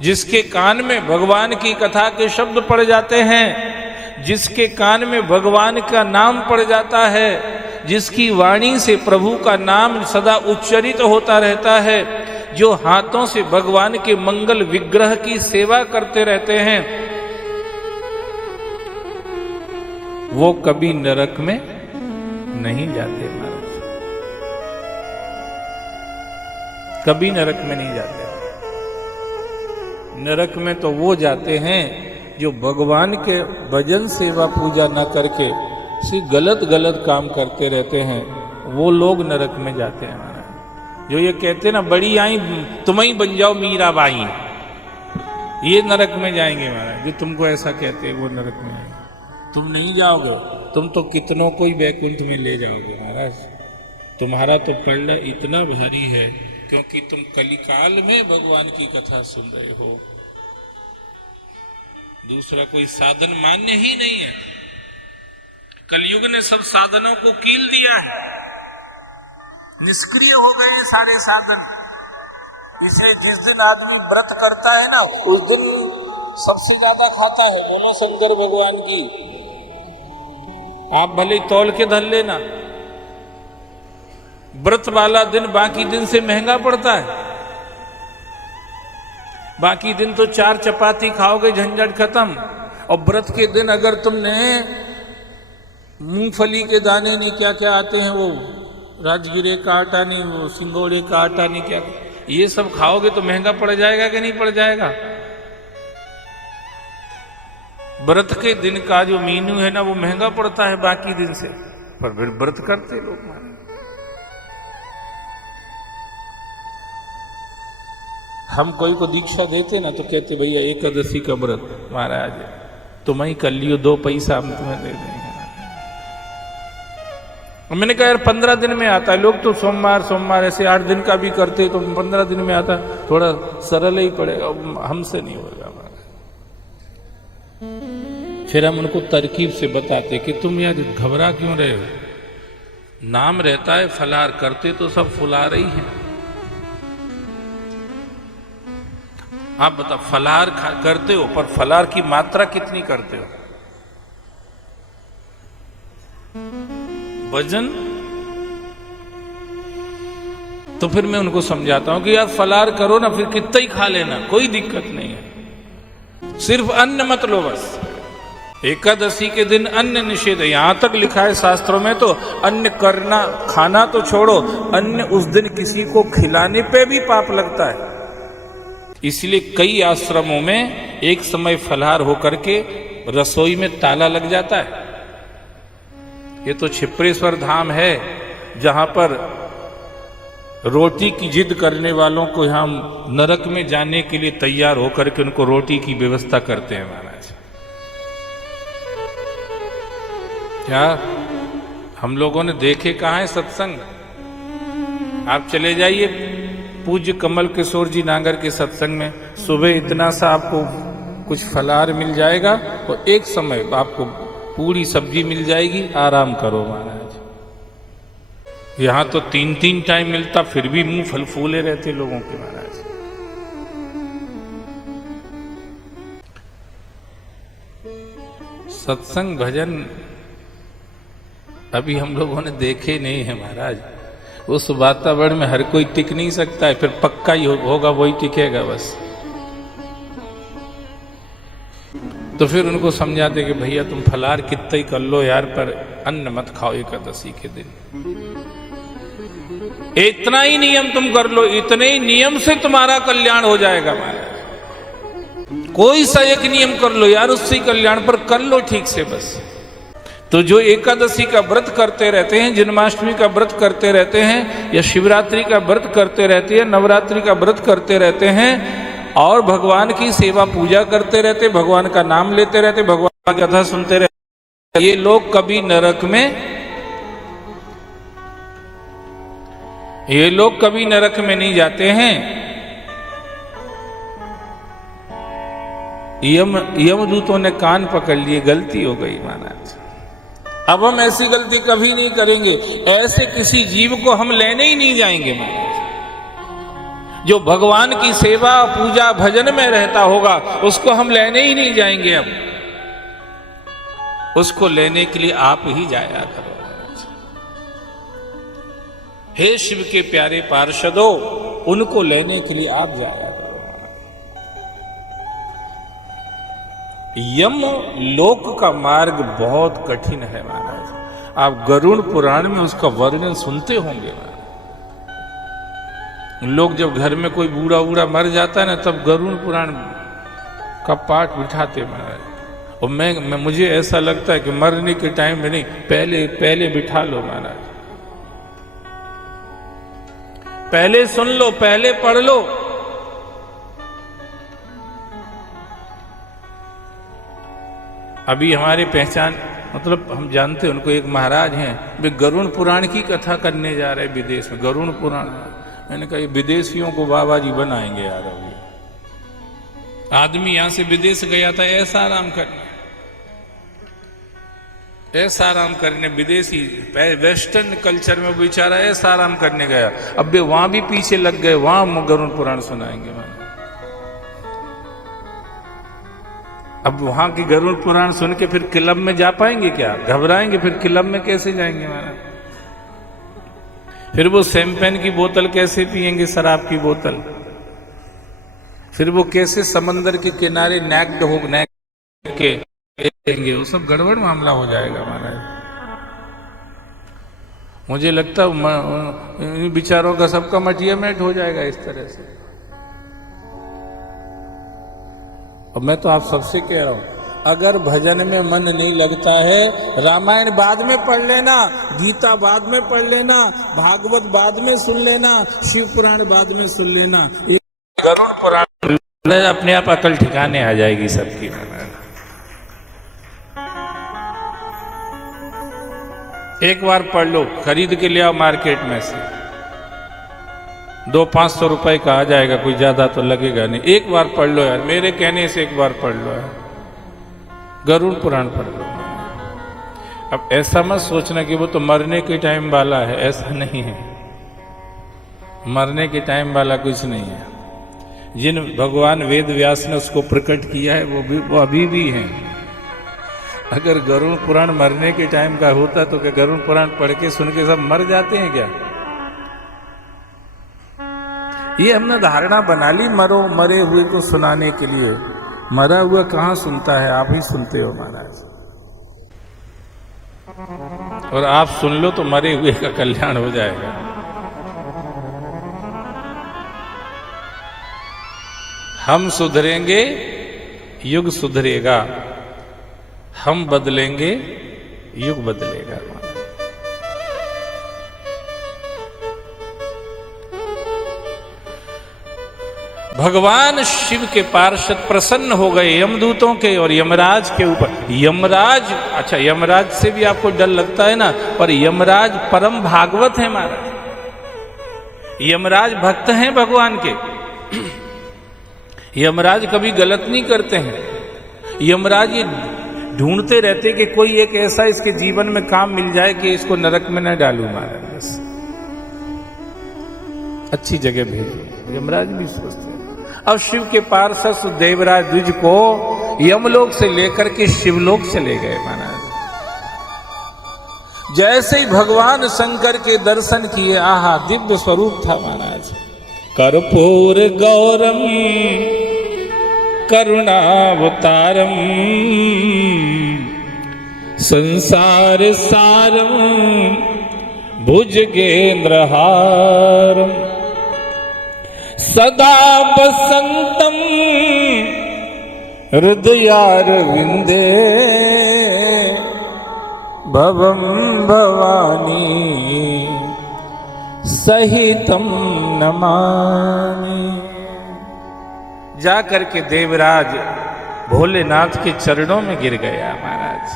जिसके कान में भगवान की कथा के शब्द पड़ जाते हैं, जिसके कान में भगवान का नाम पड़ जाता है, जिसकी वाणी से प्रभु का नाम सदा उच्चरित होता रहता है, जो हाथों से भगवान के मंगल विग्रह की सेवा करते रहते हैं, वो कभी नरक में नहीं जाते महाराज, कभी नरक में नहीं जाते। नरक में तो वो जाते हैं जो भगवान के भजन सेवा पूजा न करके सिर्फ गलत गलत काम करते रहते हैं, वो लोग नरक में जाते हैं महाराज। जो ये कहते हैं ना बड़ी आई तुम ही बन जाओ मीराबाई, ये नरक में जाएंगे महाराज। जो तुमको ऐसा कहते हैं वो नरक में जाएंगे। तुम नहीं जाओगे, तुम तो कितनों को ही वैकुंठ में ले जाओगे महाराज। तुम्हारा तो पल्ला इतना भारी है क्योंकि तुम कलिकाल में भगवान की कथा सुन रहे हो, दूसरा कोई साधन मान्य ही नहीं है। कलयुग ने सब साधनों को कील दिया है, निष्क्रिय हो गए हैं सारे साधन। इसलिए जिस दिन आदमी व्रत करता है ना, उस दिन सबसे ज्यादा खाता है। बोलो शंकर भगवान की। आप भले तौल के धर लेना, व्रत वाला दिन बाकी दिन से महंगा पड़ता है। बाकी दिन तो 4 चपाती खाओगे, झंझट खत्म। और व्रत के दिन अगर तुमने मूंगफली के दाने नहीं, क्या क्या आते हैं वो, राजगिरे का आटा नहीं, वो सिंगोड़े का आटा नहीं, क्या ये सब खाओगे तो महंगा पड़ जाएगा कि नहीं पड़ जाएगा। व्रत के दिन का जो मीनू है ना, वो महंगा पड़ता है बाकी दिन से, पर फिर व्रत करते लोग माने। हम कोई को दीक्षा देते ना तो कहते भैया एकादशी का व्रत महाराज तुम ही कर लियो, 2 पैसा हम तुम्हें दे देंगे। मैंने कहा यार 15 दिन में आता है, लोग तो सोमवार ऐसे 8 दिन का भी करते, तो 15 दिन में आता, थोड़ा सरल ही पड़ेगा, हमसे नहीं होगा। फिर हम उनको तरकीब से बताते कि तुम यार घबरा क्यों रहे हो, नाम रहता है फलार, करते तो सब फुलार ही हैं। आप बताओ फलार करते हो, पर फलार की मात्रा कितनी करते हो? भजन तो फिर मैं उनको समझाता हूं कि यार फलार करो ना, फिर कितना ही खा लेना, कोई दिक्कत नहीं है, सिर्फ अन्न मत लो बस। एकादशी के दिन अन्न निषेध है, यहां तक लिखा है शास्त्रों में, तो अन्न करना खाना तो छोड़ो, अन्न उस दिन किसी को खिलाने पे भी पाप लगता है। इसलिए कई आश्रमों में एक समय फलाहार होकर के रसोई में ताला लग जाता है। ये तो क्षिप्रेश्वर धाम है जहां पर रोटी की जिद करने वालों को हम नरक में जाने के लिए तैयार होकर के उनको रोटी की व्यवस्था करते हैं महाराज। क्या हम लोगों ने देखे कहाँ है सत्संग? आप चले जाइए पूज्य कमल किशोर जी नागर के सत्संग में, सुबह इतना सा आपको कुछ फलाहार मिल जाएगा और एक समय आपको पूरी सब्जी मिल जाएगी, आराम करो महाराज। यहां तो 3-3 टाइम मिलता, फिर भी मुंह फल फूले रहते लोगों के महाराज। सत्संग भजन अभी हम लोगों ने देखे नहीं है महाराज। उस वातावरण में हर कोई टिक नहीं सकता है, फिर पक्का ही होगा वही टिकेगा बस। तो फिर उनको समझाते कि भैया तुम फलाहार कितना ही कर लो यार, पर अन्न मत खाओ एकादशी के दिन। इतना ही नियम तुम कर लो, इतने ही नियम से तुम्हारा कल्याण हो जाएगा महाराज। कोई सा एक नियम कर लो यार, उससे कल्याण, पर कर लो ठीक से बस। तो जो एकादशी का व्रत करते रहते हैं, जन्माष्टमी का व्रत करते रहते हैं, या शिवरात्रि का व्रत करते रहते हैं, नवरात्रि का व्रत करते रहते हैं और भगवान की सेवा पूजा करते रहते, भगवान का नाम लेते रहते, भगवान की कथा सुनते रहते, ये लोग कभी नरक में नहीं जाते हैं। यमदूतों ने कान पकड़ लिए, गलती हो गई महाराज। अब हम ऐसी गलती कभी नहीं करेंगे, ऐसे किसी जीव को हम लेने ही नहीं जाएंगे महाराज। जो भगवान की सेवा पूजा भजन में रहता होगा उसको हम लेने ही नहीं जाएंगे। अब उसको लेने के लिए आप ही जाया करो। हे शिव के प्यारे पार्षदों, उनको लेने के लिए आप जाया करो। यम लोक का मार्ग बहुत कठिन है महाराज। आप गरुड़ पुराण में उसका वर्णन सुनते होंगे। लोग जब घर में कोई बूढ़ा बूढ़ा मर जाता है ना, तब गरुड़ पुराण का पाठ बिठाते महाराज। और मैं मुझे ऐसा लगता है कि मरने के टाइम में नहीं, पहले बिठा लो महाराज, पहले सुन लो, पहले पढ़ लो। अभी हमारे पहचान मतलब हम जानते हैं उनको, एक महाराज हैं, वे गरुड़ पुराण की कथा करने जा रहे विदेश में। गरुड़ पुराण, मैंने कहा ये विदेशियों को बाबा जी बनाएंगे यार। अभी आदमी यहां से विदेश गया था ऐसा आराम करने, ऐसा आराम करने, विदेशी वेस्टर्न कल्चर में बेचारा ऐसा आराम करने गया। अब वे वहां भी पीछे लग गए, वहां गरुड़ पुराण सुनाएंगे मैंने। अब वहां की गरुड़ पुराण सुन के फिर क्लब में जा पाएंगे क्या? घबराएंगे, फिर क्लब में कैसे जाएंगे महाराज? फिर वो शैंपेन की बोतल कैसे पिएंगे, शराब की बोतल? फिर वो कैसे समंदर के किनारे नैक्ड के देंगे? वो सब गड़बड़ मामला हो जाएगा महाराज। मुझे लगता है बिचारों का सबका मटिया मेट हो जाएगा इस तरह से। और मैं तो आप सबसे कह रहा हूं, अगर भजन में मन नहीं लगता है, रामायण बाद में पढ़ लेना, गीता बाद में पढ़ लेना, भागवत बाद में सुन लेना, शिव पुराण बाद में सुन लेना, गरुड़ पुराण अपने आप अकल ठिकाने आ जाएगी सबकी। एक बार पढ़ लो, खरीद के ले आओ मार्केट में से, 200-500 रुपए का आ जाएगा, कोई ज्यादा तो लगेगा नहीं। एक बार पढ़ लो यार, मेरे कहने से एक बार पढ़ लो यार, गरुड़ पुराण पढ़ लो। अब ऐसा मत सोचना कि वो तो मरने के टाइम वाला है, ऐसा नहीं है। मरने के टाइम वाला कुछ नहीं है। जिन भगवान वेद व्यास ने उसको प्रकट किया है वो अभी भी हैं। अगर गरुड़ पुराण मरने के टाइम का होता तो क्या गरुड़ पुराण पढ़ के सुन के सब मर जाते हैं क्या? ये हमने धारणा बना ली मरे हुए को सुनाने के लिए। मरा हुआ कहां सुनता है? आप ही सुनते हो महाराज। और आप सुन लो तो मरे हुए का कल्याण हो जाएगा। हम सुधरेंगे, युग सुधरेगा। हम बदलेंगे, युग बदलेगा। भगवान शिव के पार्षद प्रसन्न हो गए यमदूतों के और यमराज के ऊपर। यमराज, अच्छा यमराज से भी आपको डर लगता है ना, पर यमराज परम भागवत है महाराज। यमराज भक्त हैं भगवान के। यमराज कभी गलत नहीं करते हैं। यमराज ये ढूंढते रहते कि कोई एक ऐसा इसके जीवन में काम मिल जाए कि इसको नरक में न डालू महाराज, बस अच्छी जगह भेजो। यमराज भी सोचते हैं। अब शिव के पार्षद देवराज द्विज को यमलोक से लेकर के शिवलोक चले गए महाराज। जैसे ही भगवान शंकर के दर्शन किए, आहा दिव्य स्वरूप था महाराज। कर्पूर गौरम करुणावतारम संसार सारम भुजगेंद्रहारम सदा बसंतम हृदयारविंदे भवम भवानी सहितम नमामि। जा करके देवराज भोलेनाथ के चरणों में गिर गया महाराज।